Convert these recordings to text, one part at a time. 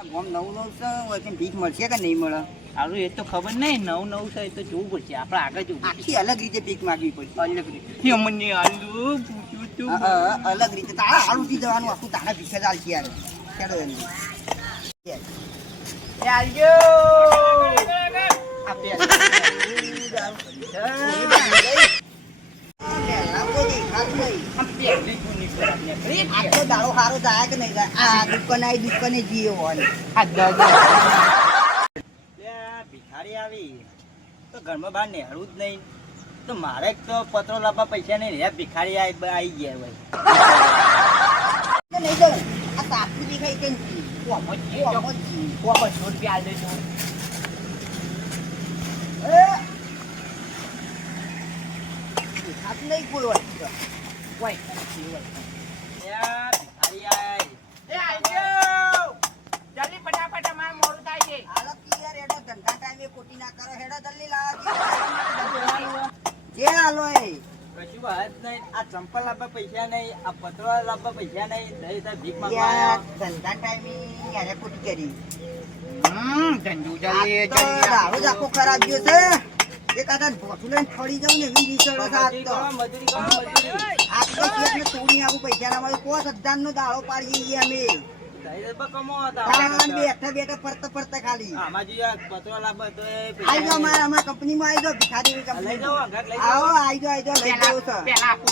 ગોમ નવું નવું છે હોય ભીખ મળશે કે નહીં મળે સારું એ તો ખબર નહીં નવું છે એ તો જોવું પડશે આપણે આગળ જોવું આખી અલગ રીતે ભીખ માગવી પડશે અલગ રીતે મને આલુ પૂછ્યું તું અલગ રીતે તારા આળુથી જવાનું આખું તારા ભીખ જ આલતી આવે ચાલો એમ આલજો આખો દાડો સારો જાય કે નહીં જાય આ દુકાને જીએ હોય ભિખારી આવી તો ઘરમાં બહાર નેહળવું જ નહીં તો મારે તો પત્રો લાવવા પૈસા નહીં રહ્યા ભિખારી આવી ગયા હોય નહીં જવું આ સાપુ દેખાય કેમ રૂપિયા આલ દેજો નહીં કોઈ હોય ભિખારી આવી જલ્દી ફટાફટ અમાર મોડું થાય છે. હાલો યાર એડો ધંધા ટાઈમે ખોટી ના કરો હેડો જલ્દી લાવો જે હાલો એ કશું વાત નહીં આ ચંપલ લાવવા પૈસા નહીં આ પત્રો લાવવા પૈસા નહીં દહીં ભીખ યાર માંગવા ધંધા ટાઈમે યારે ખોટી કરી ધંધુ દાડો જ આખો ખરાબ ગયો છે એક આદા ભોસું લઈને ફળી જાઉં ને એવી રીસડો થાત તો મજૂરી કરો મજૂરી આટલો શેઠને તોડી આવું પૈસા ના મળે 5000 નો દાડો પાડી જઈએ અમે બેઠા બેઠા ફરતા ખાલી આમાં જો પત્રો લાવવા તો આઈ જાઓ અમારા કંપનીમાં આઈ જાઓ ભિખારી લઈ કંપની જાઓ આગળ લઈ આવો જાઓ આઈ જાઓ લઈ જાઓ સર પેલા આપો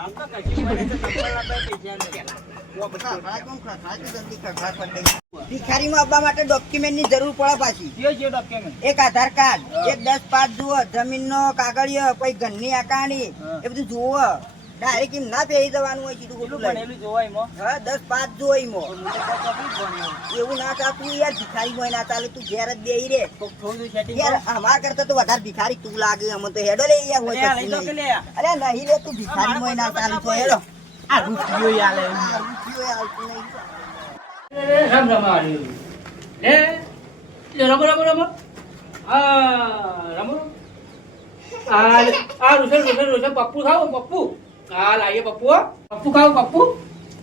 આમ તો કશું મળે તો ચંપલ લાવવા પૈસા નહીં ભિખારીમાં આવવા માટે ડોક્યુમેન્ટ ની જરૂર પડે પાછી કયો છે ડોક્યુમેન્ટ એક આધાર કાર્ડ એક 10-5 જુઓ જમીન નો કાગળિયો પછી ઘરની આકાણી એ બધું જુઓ ડાયરેક્ટ એમ ના પહેરી જવાનું હોય સીધું કેટલું ખોટું ભણેલું જોવાય એમાં હા 10-5 જુઓ એમાં હું તો ચોપડી જ ભણ્યો એવું ના ચાલતું યાર ભિખારી હોય ના ચાલે તું ઘેર જ બેહી રે થોડું સેટિંગ યાર અમાર કરતા તો વધારે ભિખારી તું લાગે અમે તો હેડો લે યાર હોય લઈ જાઓ કે લે અરે નહીં લે તું ભિખારી હોય ના ચાલે તો હેડો આ રૂપિયો યાર આ રૂપિયો આવતું નહીં રામ રામ આર્યું લે રમો રમો રમો રમો રૂસે પપ્પુ ખાવ પપ્પુ લાવીએ પપ્પુ પપ્પુ ખાવ પપ્પુ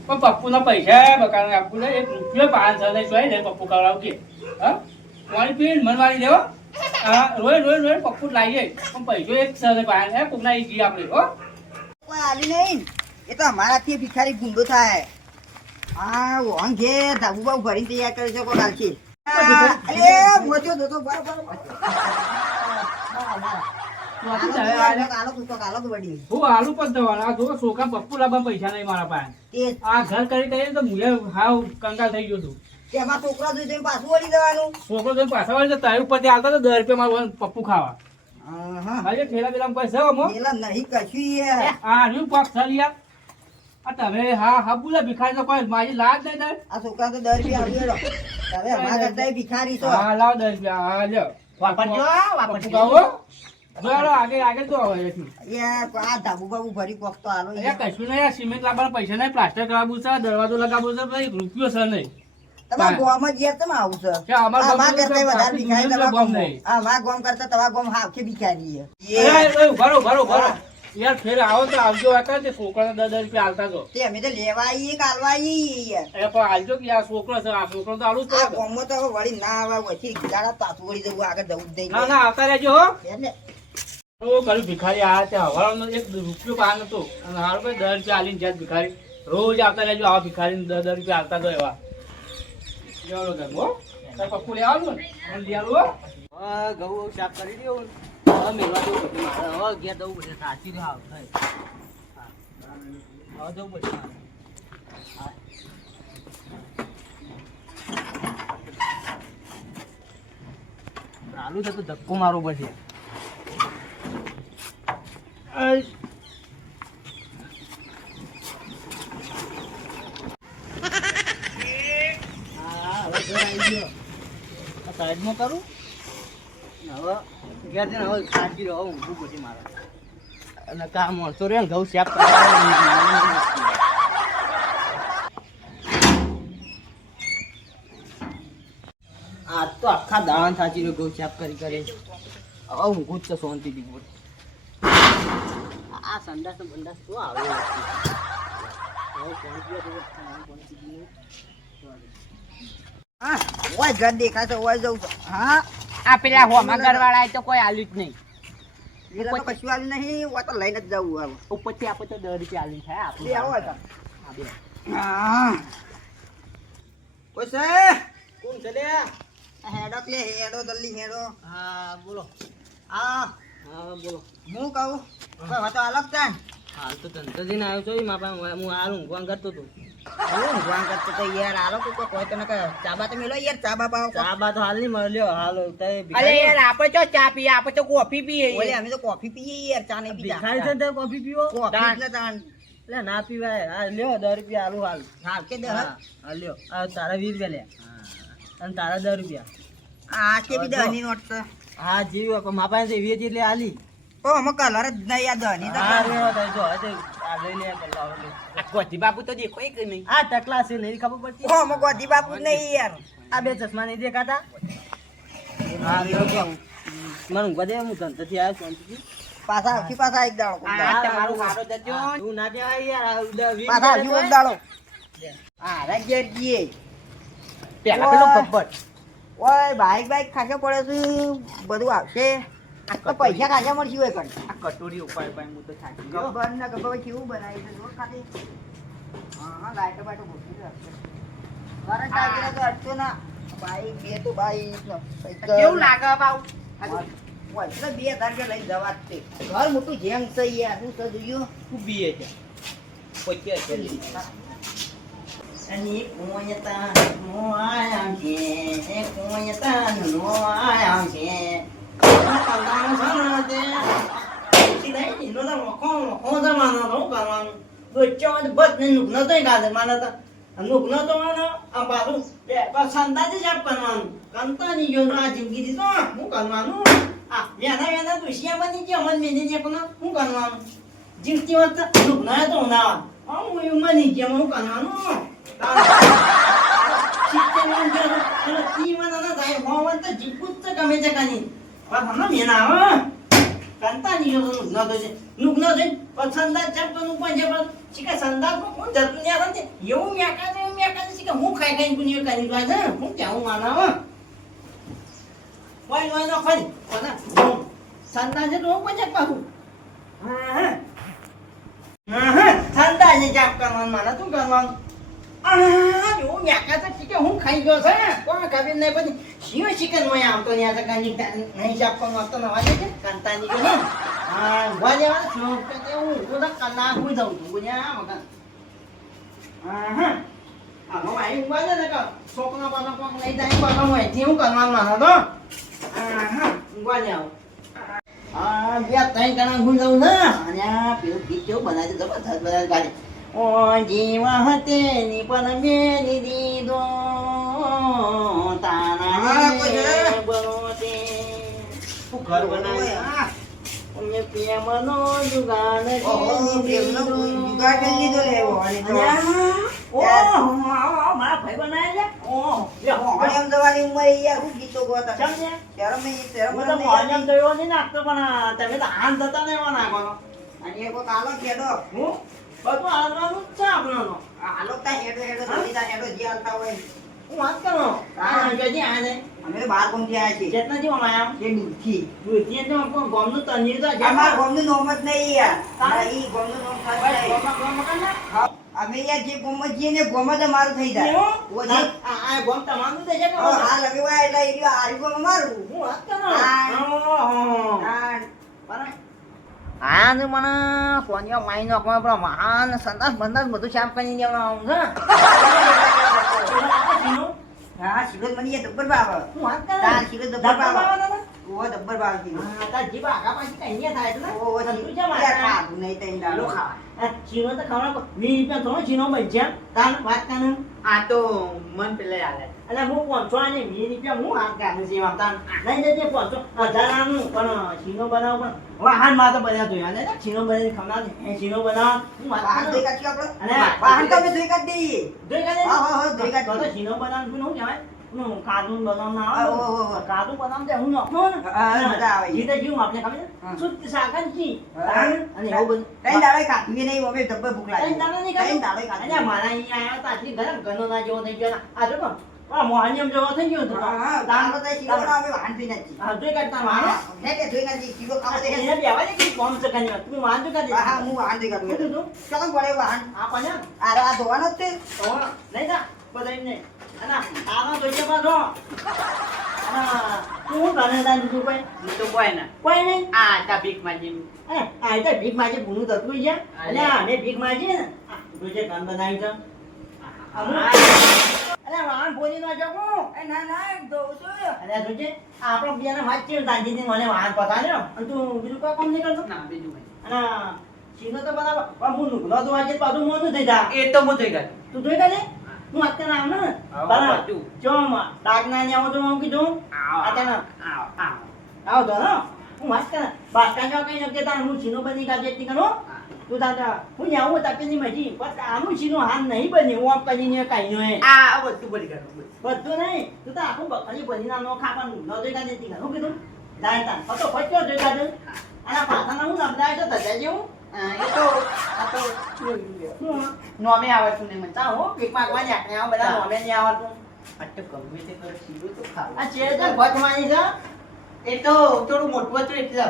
પણ પપ્પુના પૈસા બકાને આપવું ને 1 રૂપિયો 500 નહીં જોઈ ને પપ્પુ ખવડાવ કે હા પાણી પીને મન મારી દેવો હા રોય પપ્પુ લાવીએ પણ પૈસો 100 500 કોકના ઈ ગઈ આપણે હો કોઈ આલી નહીં એ તો અમારાથી ભિખારી ગુંડો થાય હા ઓન ઘે ધાબુ બાબુ ભરીને તૈયાર કરી શકો કાલથી અરે મોજો દોતો બરાબર હું આલુ પણ દવાના આ જો છોકરા પપ્પુ લાવવા પૈસા નહીં મારા પાસે આ ઘર કરી કરીને તો મુએ હાવ કંગાલ થઈ ગયો છું તેમાં છોકરા જોઈ પાછું વળી દેવાનું છોકરો તો પાછા વાળી તારી ઉપરથી આવતા તો 10 રૂપિયા મારું પપ્પુ ખાવા આજે ઠેલા પેલા કોઈ સવ મો પેલા નહીં કશું યાર આ રહ્યું પગ સલિયા આ તમે હા બોલા ભિખારી તો કોઈ મારી લાજ નહીં થાય આ છોકરા તો 10 રૂપિયા આવ્યો હવે અમારા કરતા ભિખારી છો હા લાવ 10 રૂપિયા હા લ્યો વાપરજો પપ્પુ ખાવો જોડો આગળ તો આવે છે યાર આ ધાબુ બાબુ ભરી કોક તો આલો એ કશું નહીં આ સિમેન્ટ લાવવાના પૈસા નહીં પ્લાસ્ટર કરાવવું છે દરવાજો લગાવવો છે ભાઈ રૂપિયો છે નહીં તમારા ગામમાં જે તમે આવું છે કે અમારા અમારા કરતા વધારે ભિખારી તમારા ગામ ગામ નહીં અમારા ગામ કરતા તમારા ગામ હાવ કે ભિખારી ભરો યાર ફેર આવો તો આવજો આકા તે છોકરાને 10 રૂપિયા આલતા જો તે અમે તો લેવા આવીએ કે આલવા આવીએ યાર એ પણ આલજો કે આ છોકરો છે આ છોકરો તો આલું જ આ પડે ગામમાં તો હવે વળી ના આવે વચ્ચે ગાડા પાછું વળી જવું આગળ જવું જ નહીં ના ના આવતા રહેજો હો એટલે તો કર્યું ભિખારી આ તે હવાળાનો 1 રૂપિયો પાન હતો અને હારું ભાઈ 10 રૂપિયા આલીને જાય ભિખારી રોજ આવતા રહેજો આવા ભિખારીને 10 રૂપિયા આલતા તો એવા જોડો ઘર હો તાર પપ્પુ લઈ આવજો ને મને લઈ આલો ઘઉં શાક કરી દો હવે મેળવા જવું પડશે મારે હવે ઘેર જવું પડશે સાચી રહ્યો હવે જવું પડશે મારે આલુ છે તો ધક્કો મારવો પડશે સાઈડમાં કરું હવે ઘેર જઈને હવે શાંતિ રહો ઊંઘવું પડશે મારે અને કામ મળતો રે ને ઘઉં શેપ આ તો આખા દાણા સાચી રહ્યો ઘઉં શેપ કરી હવે ઊંઘું જ છે શાંતિથી બોલ આ સંડાસ બંડાસ તો આવે હવે હા ઓય ઘર દેખાય છે ઓય જવું છે હા આ પેલા હોમાં ઘરવાળાએ તો કોઈ આલ્યું જ નહીં. એટલે તો કશું હાલ નહીં ઓય તો લઈને જ જવું હવે ઉપરથી આપણે તો 10 રૂપિયા આલ્યું થાય લે આવો આપણે. હતા હા, બે. હા કોઈ છે કોણ છે લે? હેડો લે હેડો જલ્દી હેડો હા બોલો. હા હા બોલો. હું કહું કોઈ હતો અલગ છે હાલ તો ધંધો જઈને આવ્યો છો મારા પાસે હું હાલ ઊંઘવાન કરતો હતો. હું ભગવાન કરતો તો યાર આલો કોઈ તો નકર ચાબા તો મેલો યાર ચાબા પાવ ચા બા તો હાલ નહીં મળ્યો હાલ તે અરે યાર આપણે તો ચા પીએ, આપણે તો કોફી પીએ. ઓલે અમે તો કોફી પીએ યાર ચા નહીં પીતા ભિખારી છે ને તે કોફી પીવો? કોફી એટલે તાણ એટલે ના પીવાય. હા લ્યો 10 રૂપિયા હાલું હાલ. હા કે દે હા હા લ્યો. આ તારા 20 રૂપિયા લે. અને તારા 10 રૂપિયા. આ કે બી દહની નોટ છે હા જીવ્યો પણ મારા પાસે એવી હતી એટલે હાલી. ઓ અમે કલર જ નહીં આ દહની તો હા રે જો આ લઈ લે પેલા હવે લે. આ ગોધી બાપુ તો દેખાય કે નહીં? આ ટકલા છે નહીં ખબર પડતી? ઓ અમે ગોધી બાપુ જ નહીં યાર આ બે ચશ્મા નહીં દેખાતા? હા લ્યો જો. મને ઊંઘવા દે હું ધંધેથી આવ્યો શાંતિથી. પાછા આવતી પાછા એક દાડો કોક દાડો. આ તમારું મારો જજો. હા, તું ના દેવાય યાર આ 20 પાછા આવતી રૂપિયા એક દાડો હા રાજ્ય જીએ પેલા પેલો ગબ્બર. ઓય બાઈક ખાકે પડે છે બધું આવશે તો પૈસા કાજા મળશે હોય કણ આ કટોરી ઉપર પણ હું તો થાકી ગયો. ગબ્બર ના ગબ્બર કેવું બનાવી છે જો ખાલી હા હા લાઈટો બાઈટો ગોઠવી રાખશે કરંટ આવી ગયો તો અટતો ના બાઈક બે તો બાઈક નો કેવું લાગે બાઉ? ઓય તો 2000 રૂપિયા લઈને જવા જ છે ઘર મોટું જેમ છે યાર શું છે જોયું ઊભી છે. પછી છે. અને કોયતા નો આયા છે એ કોયતા નો આયા છે કંદાનો સાનો છે સીધા નો તો કો જમાનો નો કરવાનું ગોચો બત ને નુક ન તો ગાદે માનતા નુક ન તો માનો આ બાજુ બે પસંદા જ કરવાનું કંતાની જો આ જિંદગી થી તો હું કરવાનું આ વેના વેના દુશિયા બની ગયા મન મેને જે કોનો હું કરવાનું જીવતી વાત નુક ના તો ના હું મની ગયા હું કરવાનું મારા તું કરવાનું હું ન્યાકા તો ચીકે હું ખાઈ ગયો છે કોણ ખબર નહીં પછી શિવ ચિકન માં આવતો ન્યા તો કાની નહીં ચાપવાનું આવતો નવા છે કાંતાની જો ને હા ઉભા દેવા છો કે હું તો કલા હું જાઉં છું બોલ્યા મગન હા આનો ભાઈ ઉભા દે ને કે છોકરા પાછા કોક લઈ જાય પાછા હોય તે હું કરવાનું માનો તો હા ઉભા દે આવો હા બે ત્રણ જણા હું જાઉં ને અને પેલું ગીત કેવું બનાવી દે જબરદસ્ત બનાવી ગાડી ઓ જીવા હતે ની પણ મેની દીધો તાના બરોતે હું ઘર બનાવ્યા અમે પ્રેમનો જુગાન પ્રેમનો જુગાડ કરી દીધો લેવો અને તો મારા ભાઈ બનાવ્યા એમ જવાની ઉંમર યાર હું ગીતો ગોતા સમજ્યા ત્યારે મેં ત્યારે મને એમ જોયો નહીં નાખતો પણ તમે તો આન થતા ને એવા નાખવાનો અને એક કાલો કેડો હું બધું હાલવાનું જ છે આપણો હાલો તા હેડો હેડો સીધા હેડો જે હાલતા હોય હું વાત કરો હા જજી આને અમે બાર કોમ થી આયા છીએ જેટલા જીવ આયા એ દૂરથી તો ગોમનું તનીર તો અમાર ગોમનું નામ જ નહીં યાર આ ઈ ગોમનું નામ થાય ગોમ કરના અમે યાર જે ગોમ જીએ ને ગોમ જ મારું થઈ જાય ઓ જે આ ગોમ તમારું થઈ જાય હા લગે હોય એટલે ઈ આરી ગોમ મારું હું વાત કરો હા બરાબર હા ને મને કોન્યો માઈ નો કોઈ પણ મહાન સંદાસ બંદાસ બધું શામ કરી દેવાનું છે હા શિવત મને દબ્બર બાબા હું વાત કર તા શિવત દબ્બર બાબા ઓ દબ્બર બાબા કી હા તા જીબા આગા પાછી કઈ ન થાય ને ઓ તું જ માર ખાધું નહીં તઈ દાડો ખાવા શિવત ખાવા 20 રૂપિયા તો શીનો બજ્યા તાન વાત કાને આ તો મન પેલે આલે. અલે હું પહોંચો ને 20 રૂપિયા હું આ કાને સેવા તાન નહીં જજે પહોંચો હજારાનું પણ શીનો બનાવ પણ વાહન માં તો બધા જોયા ને શીનો બનાવી ખમના ને શીનો બનાવ હું વાહન ધોઈ કાઢી આપણે અને વાહન તો મે ધોઈ કાઢી ધોઈ કાઢી હા ધોઈ કાઢી તો શીનો બનાવ હું હું કહેવાય હું કાદુ બનાવ ના આવે કાદુ બનાવ દે હું નખો ને મજા આવે ઈ તો જીવ આપણે ખબર શુદ્ધ સાગન છી અને એવું બધું કઈ દાડે કાઢી નહીં અમે ડબ્બે ભૂખ લાગી કઈ દાડે નહીં કઈ દાડે કાઢી અને મારા અહીં આયા તો આટલી ગરમ ગનો ના જેવો થઈ ગયો આ જો આ મોહાની એમ જવા થઈ ગયો તો હા દાન બતાય શીરો ના અમે વાહન પી નથી હા જોઈ કાઢતા વાહન હે કે જોઈ નથી શીરો ખાવા દે એને બેવા દે કે કોમ છે કાની તું વાહન જો કાઢી હા હું વાહન દે કાઢું તું તું ચલો પડે વાહન આ પાને આ ધોવાનો જ છે તો નહીં જા બધાઈ ને અને આનો જોઈએ પાછો અને તું ગાને દાન દીધું કોઈ હું તો કોઈ ના કોઈ નહીં આ તા ભીખ માંગી અરે આ તો ભીખ માજી ભૂલું થતું છે અને આને ભીખ માજી ને જોજે કાન બનાવી છે અરે વાહન બોલી ના જકો એ ના ના ધોઉં છું અરે જોજે આપણો બીજાને વાત છે દાંજીને મને વાહન પતાડ્યો અને તું બીજું કોઈ કામ નહીં કરતો ના બીજું કઈ અને સીનો તો બરાબર પણ હું નુકલો તો આજે પાછું મોનું થઈ જા એ તો હું જોઈ ગયો તું જોઈ કાઢે હું અત્યારે આવ ને આવો બરાબર બધું. ચોમ ડાકના ને આવો તો હું કીધું અત્યારે આવ આવ આવો તો ને હું વાત કરે બાસ્કા જો કઈ નકે તાર હું સીનો બની કાજે તી કરો તું દાદા હું આવું તાપેની મજી બસ આનું સીનો હાન નહીં બની હું આમ કરીને કાઈ નો હે આ બધું બળી ગયું બધું નહીં તું તો આખું બકરી બની ના નો ખાવાનું ન જોઈ કાજે તી કરો કીધું દાયતા તો ફટકો જોઈ કાજે અને પાછાના હું નબળાય તો ધજા જેવું એ તો આ તો હું નોમે આવતું નહીં મને તા હો પીક માગવા જા આ બધા નોમે નહીં આવતું આ તો ગમે તે કરો શીરો તો ખાવ આ ચેર તો ભટવાની છે એ તો થોડું મોટું હતું એટલે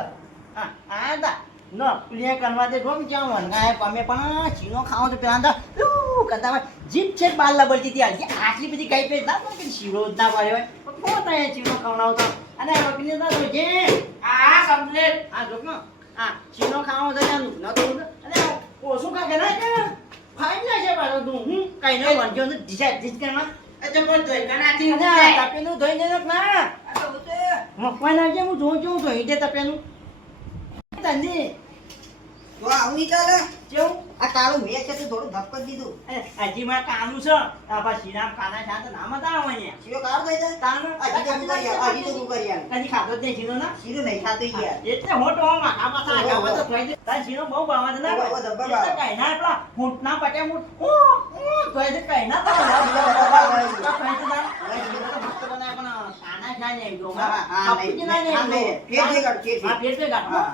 આ દા નો પ્લે કરવા દે જોમ ક્યાં વનગાય પમે પણ ચીનો ખાવો તો પેલા અંદર કરતા હોય જીપ છે બાલ લબડતી હતી આજે આટલી બધી કઈ પે ના કે શીરો જ ના પાડ્યો હોય પોતા ચીનો ખાવડાવતો અને વકીલે ના તો જે આ કમ્પ્લીટ આ જોક નો આ ચીનો ખાવો તો જાનું ન તો અને ઓછું કા કે ના કે ફાઈન ના છે પાછો તું કઈ નહીં વણજો તો ડિસાઈડ ડિસ કરવા એ તો કોઈ જોઈ કનાથી અને તાપેનું ધોઈ ને ના આ ધોઉં છે મકવાઈ ના જે હું જોઉં છું ધોઈ દે તાપેનું તંદી તો આવું નહીં ચાલે જેવું આ તારું મેં છે તો થોડું ધક્કો જ દીધું હજી માં કામનું છે તાપા શ્રીરામ કાના શાંત નામ હતા હોય ને શીરો કાઢ દઈ જાય તાન હજી તો કરી આવ હજી તો તું કરી આવ કદી ખાતો જ નહીં શીરો ના શીરો નહીં ખાતો યાર એટલે મોટો માં આ પાછા આગા પાછા થોઈ દે તાર શીરો બહુ ભાવે ના બહુ જબર ભાવે. એટલે કઈ ના આપલા ફૂટ ના પટે મૂટ થોઈ દે કઈ ના તાર કાના શાને એમ જો હા, હા, કપૂજી નહીં. ના ને હા, નહીં. ફેર ફેર કાઢ, ફેર ફેર. હા ફેર ફેર કાઢ હા.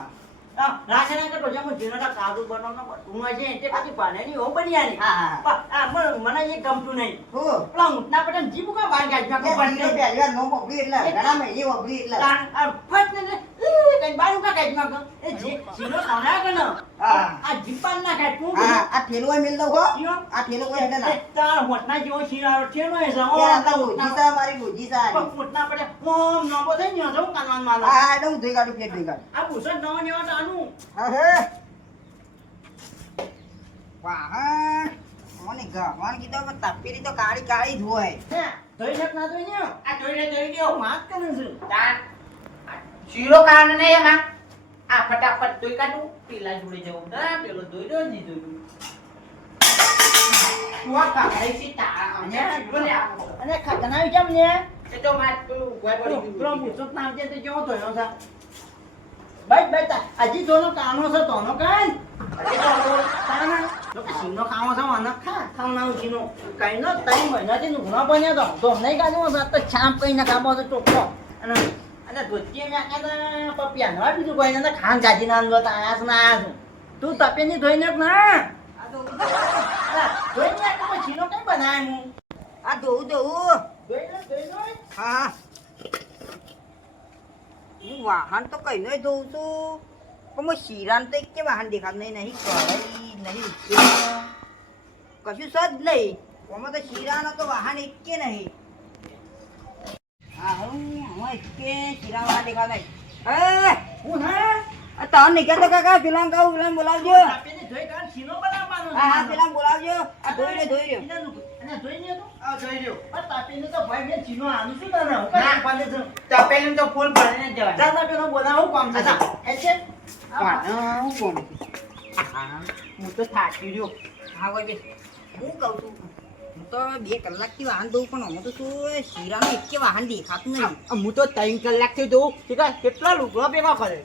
રાખે ના કે રોજા હું જીનોના કાદુ બનાવનો બધું છે એટલે કદી પાણી હો બની આની હા, હા. મને એ ગમતું નહીં હો પેલા ઊંટના પટેલ જીભ કા બહાર કાઢ્યા મેં કો શીરો પહેલી વાર નો મોકલી એટલે ઘણા મહિને મોકલી એટલે ફટ ને કઈ બાર કા કાઢ્યા કો એ જે જીનો ખાના કે ન હા. આ જીપાન ના કાઢ તું હા આ થેલો મેલ દઉં હો જીઓ આ થેલો કોઈ હેડે ના તાર મોટના જેવો શીરારો થેનો એ છે યાર આ તો જીસા મારી ગુજીસા મોટના પટેલ ઓમ નોબો થઈ ગયો જવું કાનવાન માલા હા હા ડું ધોઈ કાઢું ફેર ધોઈ કાઢું આ ભૂષણ નવા નેવા તાનું હા હે વાહ હા મને ગવાણ કીધું પણ તપેલી તો કાળી કાળી જ હોય હે ધોઈ શક ના ધોઈ ને આ જોઈ ગયો વાત કરે છે તાન શીરો ખાવાનો નહીં એમાં આ ફટાફટ ધોઈ કાઢું પેલા જોડે જવું ના પેલો ધોઈ દો નહીં ધોઈ તું આ કાઢાઈ છે તારા અહીંયા બોલે આવો અને ખતનાવી કેમ ને એ તો માર પેલું ગોય પડી પેલો ગયું ભૂસક ના આવજે તો કેવો ધોયો છે ભાઈ ભાઈ હજી તોનો કાનો છે તોનો કાન હજી તો તાના લોકો સીનો ખાવો છે મને ખાવનાવું સીનો કઈ નો 3 મહિનાથી નુકનો બન્યો તો નહીં કાઢવો છે તો છાપ કઈ ના ખાવો છે ચોખ્ખો અને ધોતી નાખ્યા હતા પપિયા બીજું કોઈ ને ખાન ગાજી ના આંદો તો આયા છે ના આયા છું તું તપેની ધોઈ નાખ ના આ તો ધોઈ નાખ તો સીનો કઈ બનાય હું આ ધોવું ધોવું ધોઈ નાખ હા હું વાહન તો કઈ નહીં ધોઉં છું પણ હું શીરાન તો કે વાહન દેખાત નહીં નહીં કઢાઈ નહીં ઉકેલો. કશું સજ નહીં આમાં તો શીરાનો તો વાહન એકે નહીં હા હું એકે શીરા વાહન દેખાત નહીં હું હા એ તને નહીં કહેતો કાકા પેલા કહું પેલા બોલાવજો તપેની ધોઈ કાઢ સીનો બનાવવાનો હા હા પેલા બોલાવજો આ ધોઈ રહ્યો અને જોઈ લે તો આ જોઈ લ્યો પણ તાપીને તો ભાઈ મેં ચીનો આનું શું તને હું કઈ પાડે છે તપેલું તો ફૂલ ભરીને જ જવાનું દાદા પેલો બોલાવું કામ છે એ છે હું કોણ હા હું તો થાકી રહ્યો હા ભાઈ હું કહું છું હું તો 2 કલાકથી વાહન દઉં પણ અમે તો શું શીરાનું એકે વાહન દેખાતું નહીં હું તો 3 કલાકથી જોઉં કેટલા લુગડો ભેગા કરે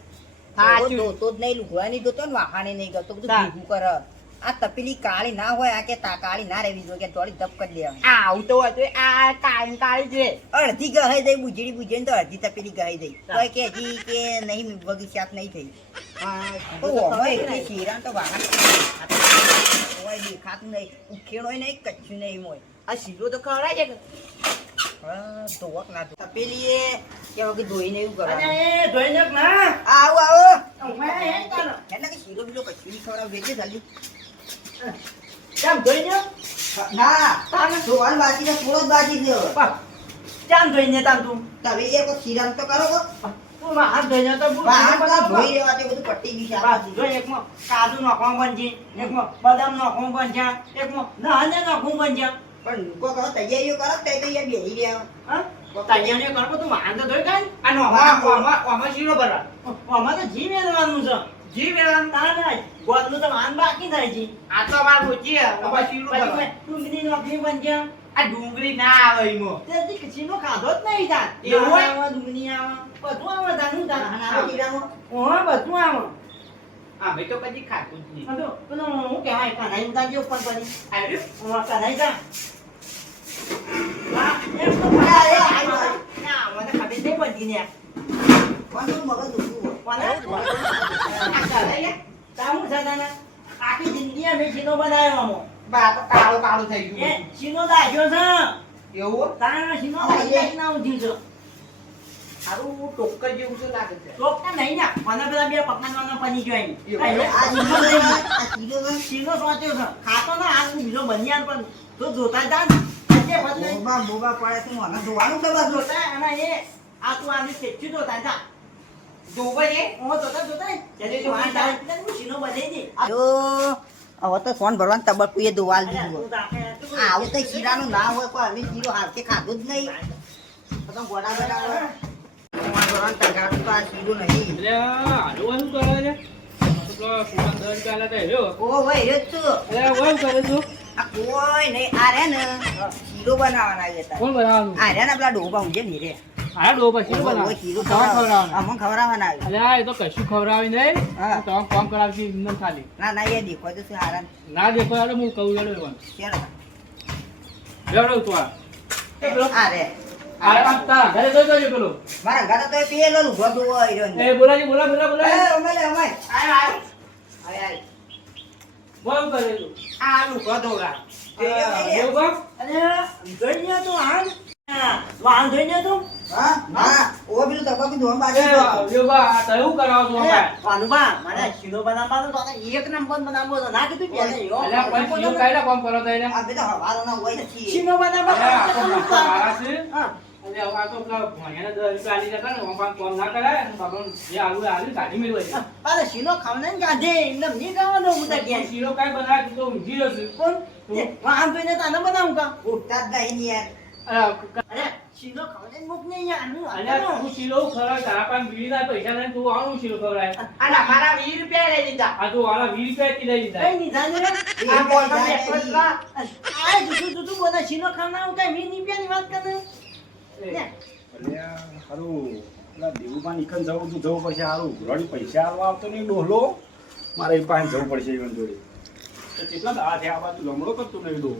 થાકી તો જ નહીં લુગડા નહીં જોતો ને વાહને નહીં ગયો તો બધું હા. ભેગું કરે આ તપેલી કાળી ના હોય આ કે કાળી ના રહેવી જોઈએ કે થોડી ધપ કરી દેવાની આવું તો હતું આ કાળી કાળી છે અડધી ગહાઈ દઈ બુજડી બુજડી તો અડધી તપેલી ગહાઈ દઈ તો કે હજી કે નહીં બગીચાત નહીં થઈ તો હોય કે શીરા તો વાહન હોય દેખાતું નહીં ઉખેડોય નહીં કચ્છું નહીં હોય આ શીરો તો ખવડાય છે તો વક ના તપેલી એ કેવો કે ધોઈને એવું અરે કરવાનું. એ ધોઈને જ ના આવો આવો ઉભા રહે તાનો. એટલે કે શીરો બીરો કશું નહીં ખવડાવ વેચે જલ્દી. કેમ ધોઈને ના ધોવાનું બાકી છે, થોડો જ બાકી છે હવે. કેમ ધોઈને તાન તું તમે એ કોઈ શીરામ તો કરો કો. તું હાથ ધોઈને તો ભૂલ હાથ તો બનાવો. ધોઈ લેવા તે બધું પટી ગયું છે આ બસ બાજુ. જો એકમાં કાજુ નાખવાનું બનશે, એકમાં બદામ નાખવાનું બનશે, એકમાં નાને નાખવાનું બનશે. પણ કોઈ કહો તૈયારીઓ કરો તો તૈયાર બેસી રહ્યા. હા? તૈયારીઓ કરો તું વાંધો ધોઈ કાઢ. અને આમાં શીરો ભરવા આમાં તો ઘી મેળવાનું છે. જી મેળવાનું ના ના ગોળનું તો વાન બાકી થાય છે. આ તો અમાર રોજી આમાં શીરો પછી ભરવા મેં ડુંગળી નાખવી બનશે. આ ડુંગળી ના આવે એમાં તે હજી કશીનો ખાધો જ નહીં તાર. એવું હોય? નાના આવે, ડુંગળી આવે, બધું આવે તાનું તાર. નાના આવે શીરામાં. ઓહો, બધું આવે. અમે તો કદી ખાતું જ નહીં બધું પેલું હું કહેવાય કઢાઈ ઉતારજો ઉપર પડી. આવ્યું ઓહો, કઢાઈ જા. હા, એમ તો આ, એ, ના, આ, મને ખબર નહીં પડતી ને. કોનું મગજ ઊંધું હોય. કોને? આ કઢાઈ તારું છે તાને? આખી જિંદગી અમે શીનો બનાવ્યો આમાં. બા તો કાળો કાળો થઈ એ ગયું શીનો દાખ્યો છે. એવું તારા શીનો દાખ્યા ના ઊંધ્યું છે. સારું ટોક્કર જેવું શું લાગે છે ચોકતા નહીં ને. મને પેલા બે પકડવાના પની ગયો એમ. એવું? આ શીરો છે, આ શીરો છે. શીનો સોચ્યો છે. ખાતો ના હાથ બીજો બનિયાન પણ તો જોતા જા ને. આજે બદલે બોબા પડે તું મને ધોવાનું તો બસ. જોતા અને એ આ તું આને કેટલી જોતા જા. જોવે છે ઓ જોતા જોતા જલ્દી જો આ તારે એટલે હું શીનો બનાવી દે. જો હવે તો ફોન ભરવાનું તબક્કુએ ધોવાલ અલ્યા, દીધું તું તાકે તું આવું તો શીરાનું ના હોય કોઈ અમે શીરો હાથે ખાધું જ નહીં. તો ગોડા ગોડા હોય. ફોન ભરવાનું તગાડું તો આ શીરો નહીં. એટલે હાલવાનું કરે છે. તો સુગંધ દર ચાલે તો હેલો. ઓ ભાઈ એ જ છું. એટલે કોણ કરે તું? આ કોઈ નહીં આ રે ને શીરો બનાવવાના આવ્યા હતા. કોણ બનાવવાનું? આ રે ને પેલા ડોબા ઊંઘે ને રે. આ ડો પછી ઓય, ઓય, શીરો ખવડાવવાનું. અમને ખવડાવવાના આવ્યા. અલ્યા એ તો કશું ખવડાવી નહીં. હા. તો કામ કરાવજી એમને ખાલી. ના ના એ દેખો તો શું હારા ને. ના દેખો એટલે હું કહું એલો એવાનું. ચાલો. બેવડો તું આ. આ રે આ તારા ઘરે જોઈ જોજો પેલો. મારા ઘરે તો પેલો ઊભો ધોવો આવ્યો ને. એ બોલાજી બોલા બોલા બોલા. એ ઓમે લે ઓમે. આય આય આય આય. બોલ કરે તું. આ લુગડો ધોરા એવું કામ? અરે જોઈ લ્યો તું હાલ. વાહન જોઈ લ્યો તું. હા હા ઓ પેલું તબક્કુ ધોવા બાકી એ છે. યોગા આ તો એવું કરાવો છો અમે. ભાનુભા મને શીરો બનાવવાનો તો એક નંબર બનાવવો છે ના કીધું પહેલે યો અલ્યા પણ શીરો કાયલા કામ કરો તો એને. આ બધા હવારોના હોય છે. શીરો અલ્યા આ તો બનાવવા મારા છે. હા અલ્યા આ તો પેલા ભણ્યાને 10 રૂપિયા આલી જતા ને ઓમ કામ ના કરાય અને બાપણ જે આલુ આલી ગાડી મેળવાય છે. અરે શીરો ખાવને ને કાઢે એમને નહીં ખાવાનો હું તો કે શીરો કાંઈ બનાવે તું તો ઊંઘી રહ્યો છે. કોણ વાહન જોઈને તને બનાવું કા ઉઠતા જ નહીં યાર. અરે શીરો ખાવને મુક નહીં યાર અલ્યા તું શીરો ખવડાવ તારા પાસે બીડીના પૈસા નહીં તું આવું શીરો ખવડાય. અને અમારા 20 રૂપિયા લઈ લીધા આ તો વાળા 20 રૂપિયા થી લઈ લીધા. કઈ નહીં જાને એ આ બોલ જાય તમે નહીં. આ જુઠું બોલે શીરો ખાવના હું કઈ 20 રૂપિયાની વાત કરે એ, અલ્યા હારું પેલા દેવુમાં નિકન જવું તું જવું પડશે હારું ઘોડી પૈસા આવવા આવતો નહીં ડોહલો મારે એ પાસે જવું પડશે ઈવન જોડે તો કેટલા દાડા થયા આ તું લમડો કરતો નહીં ડોહો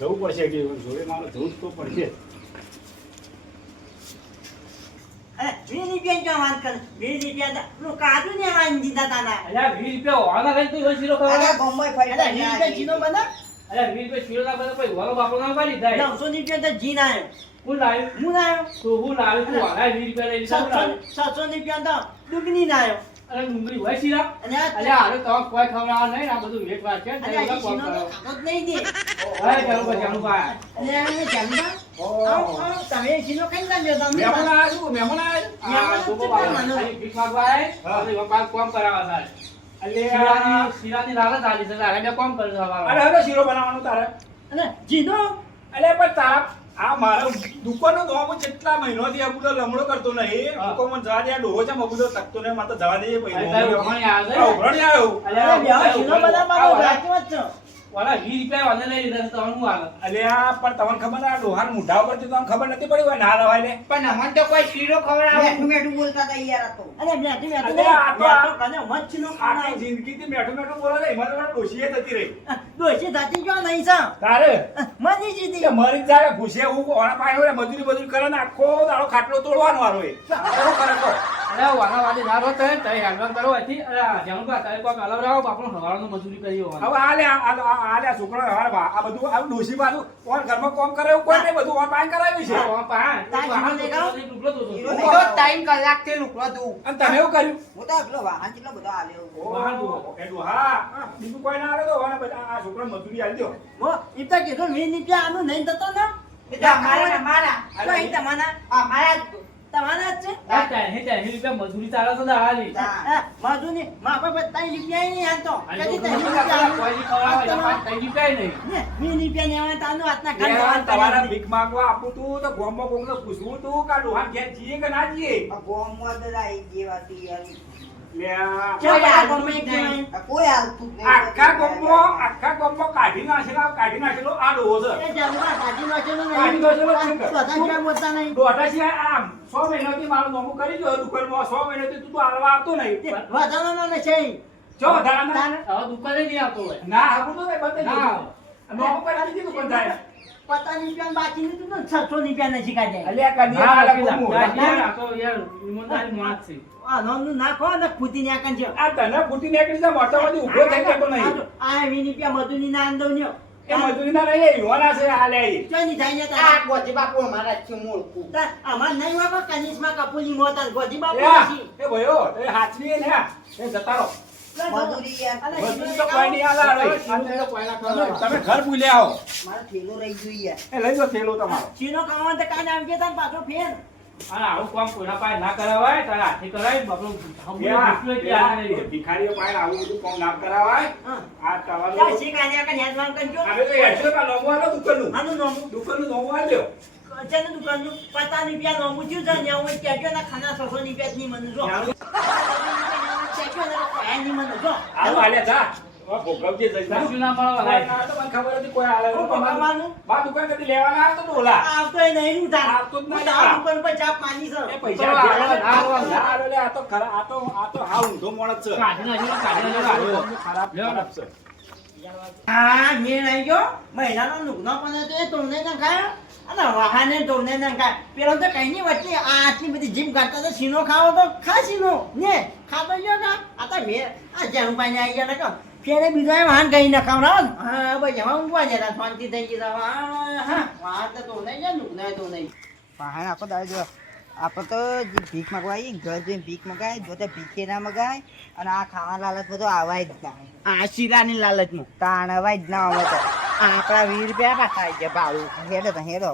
જવું પડશે કે ઈવન જોડે મારે જવું જ તો પડશે અરે 20 રૂપિયાની ક્યાં વાત કરે 20 રૂપિયા તો કાઢું ને વાંધી દીધા તાના અલ્યા 20 રૂપિયા હોવાના લઈને તું એવો શીરો અરે ખવડાવ. ગોમોય અરે ફરી 20 રૂપિયા જીનો બના અલ્યા 20 રૂપિયા શીરો ના બને પછી વાળો બાપડો ના પાડી થાય. 900 રૂપિયા તો જીન આવ્યો હું લાવ્યો હું ના આવ્યો તો હું લાવ્યો તું વાળા 20 રૂપિયા લઈ લીધા હું લાવ્યો. 700 રૂપિયા તો દુગની ના આવ્યો અરે ડુંગળી હોય શીરા અને આ અલ્યા હારે તો કોઈ ખવડાવવા નહીં આ બધું વેચ વાત છે અરે તને આ કોમ શીનો તો કરાવો. ખાતો જ નહીં દે હવે ચાલો પછી આનું ભાઈ. અરે આ જામતા આવ તમે શીનો ખાઈ લાગ્યો તમે મહેમાન આવ્યા શું મહેમાન આવ્યા આ તો બાપા ખાલી ભીખ માંગવા આય અને વપાસ કોમ કરાવવા થાય. અલ્યા શીરાની લાલચ આલી છે તારે બે કોમ કરી અરે દેવા. હવે શીરો બનાવવાનો તારે અને જીનો અલ્યા પણ તારા આ મારો દુકાનનો દોમો કેટલા મહિનોથી આ બધો લમડો કરતો નહીં હા. દુકાનમાં જવા દે આ ડોહો છે મગુદો તકતો નહીં મારે તો જવા દે અરે તારે ઉઘાણી આવે છે? ઉઘરાણી આવ્યો અરે બે શીનો બનાવવાનો રાખ્યો જ છો વાળા 20 રૂપિયા વાને લઈ લીધા તો હું આવે. અલ્યા પણ તમને ખબર ના ડોહાન મુઢા ઉપરથી તમને ખબર નથી પડી હોય ના રવાય ને પણ અમને તો કોઈ શીરો ખવડાવે બેઠું બેઠું બોલતા હતા યાર આ તો. અરે બેઠી અરે બેઠી આ તો આ- કને મચ્છીનો આખી ખાના જિંદગીથી મેઠું મેઠું બોલે છે એમાં તમારે ડોશીએ થતી રહી દોશી જાતી ક્યાં નહીં છે તારે મજી જીતી એટલે મરી જાય ભૂસે હું ઓણા પાણી હોય મજૂરી કરે ને આખો દાડો ખાટલો તોડવાનો વારો એ ખરેખર અરે વાના વાડી ના રહો તઈ હેલ્મેટ કરો હતી. અરે જમકા તારે કોક અલગ રાવ બાપનો હવાળનો મજૂરી કરી હોવાનો. હવે આલે છોકરો આ બધું આ ડોશી બાજુ કોણ ઘરમાં કામ કરે એવું કોઈ નહીં, બધું ઓન પાન કરાવ્યું છે. હું તો 3 કલાકથી લુકડો દઉં. અને તમે એવું કર્યું? હું તો પેલો વાહન કેટલો બધો આલ્યો. ઓહો, એટલું હા બીજું કોઈ ના આવે તો વાને બધા આ છોકરા મજૂરી આલી દો. એમ તો કીધું વીસ રૂપિયા આનું નહીં થતો ને. એ તો અમારા તો અહીં તમારા અમારા જ તમારા જ છે. મજૂરી તારા તો દાડી. મજૂરી મારા પાસે 3 રૂપિયા નહીં આલતો. અને કદી તો 3 કોઈ રૂપિયા ખવડાવે આલતો. કઈ દીપાય નહીં. ને 20 રૂપિયા ને આવે તાનું હાથના યાર, ખાંડ તમારા ભીખ માંગવા આપું તું તો ગોમમાં કોકને પૂછવું તું કે આ ડોહાન ઘેર જઈએ કે ના જઈએ? આ ગોમમાં તો રાઈ જેવાતી યાર. લે આ ક્યાં બધા ગોમમાં એક જણાય? આ કોઈ હાલતું જ નહીં. આખા ગોમમાં કાઢી નાખેલો આ ડોહો છે. એ જમવા કાઢી નાખેલું નહીં. કાઢી નાખેલો જ છે. બધા ક્યાં બોલતા નહીં. દોઢા સિવાય આમ 100 મહિનાથી મારું નોમું કરી દો દુકાનમાં. 100 મહિનાથી તું તો હાલવા આવતો નહીં. તે વધારાનો ને છે. જો વધારાના? હવે દુકાને નહીં આવતો હોય. ના હારું તો નહીં, બંધ થઈ ના. ગયું. નોમું કરી દીધું પણ થાય. 50 રૂપિયા બાકી નહીં તો 600 રૂપિયા નથી કાઢ્યા. અલ્યા કદી હા, આલા પેલા. ગોમું. યાર, આ તો યાર ઈમાનદારી માણસ છે. આ નોમનું નાખો ને ખૂટી ને આકન છે. આ તને ફૂટી નીકળી જા મોટામાંથી ઊભો થઈ ગયો નહીં. આ 20 રૂપિયા મજૂરી ના આંદો ન્યો. એ મજૂરીના નહીં, એ યુવાના છે આ લે ઈ. ચોય નહીં થાય ને આ તારા. ગોજી બાપુ અમારા જ છે મૂળખું. તાર અમાર નહીં વાપો કનિષ્માં કપૂરની મોત ગોજી બાપુ એ આ, નથી. એ ભયો એ હાચવી ને એ જતા રહો. મજૂરી યાર. અલે મજૂરી તો કોઈ નહીં આલા રે. તમે ઘર ભૂલ્યા હો. મારો થેલો રહી ગયો યાર. એ લઈ જો થેલો તમારો. ચીનો ખાવા તો કાન આવી ગયા તા ને પાછો ફેર. અને આવું કામ કોઈના પાસે ના કરાવાય તારા હાથે કરાય બાપડો ભિખારીઓ પાસે આવું બધું કામ ના કરાવાય. હા. આ તમારું તાર શીખ આને આકન યાદ માંગ કરજો. હવે તો હેડશો કા નોમું આલો દુકાનનું. આનું નોમું. દુકાનનું નોમું આલ્યો. અચાનક દુકાનનું 50 રૂપિયા નોમું થયું છે ને હું કહેજો ને ખાના 600 રૂપિયા જ નહીં મને જો. કહેજો ને કોઈ નહીં મને જો. આલો આલ્યા જા. હવે ભોગવજે જઈ જા. ના મળવા કોઈ ના આવે તો મને ખબર હતી કોઈ આલે. હું ભોગવવાનું? બા દુકાન કદી લેવાના આવે તો બોલા. આવતોય નહીં હું તાર. આવતો જ નહીં. હું તાર દુકાન પર ચા પાણી છે. એ પૈસા ના, જ્યાં ના, આવે ના, ના આવે લે, આ તો ખરા આ તો હા ઊંધો મોણસ છે. ખરાબ છે. હા મેં આવી ગયો મહિનાનો નુકનો પણ હતો એ તોડને ના ખાયો અને વાહને તોડને ના ખાય પેલો તો કઈ ની વચ્ચે આ આટલી બધી જીમ કાઢતા તો સીનો ખાવો તો ખા સીનો ને ખાતો ગયો કા આ તો મેં આ જાણું પાણી આવી ગયા ને કહો ફેરે બીજા વાહન કઈ ના ખાવડાવો ને હા ભાઈ જવા ઊંઘવા જતા શાંતિ થઈ ગઈ હા વાહન તો તોડને જાય નુકનો તો નહીં વાહન આખો દાડો જો આપણે તો જે ભીખ મગવાઈ ઘર જઈને ભીખ મગાય જો તો ભીખે ના મગાય અને આ ખાવા લાલચ બધો આવાય જ ના આ શીરાની લાલચમાં તાણ અવાય જ ના આવે તો આપણા 20 રૂપિયા પાછા આવી ગયા ભાડું હેડો તો હેડો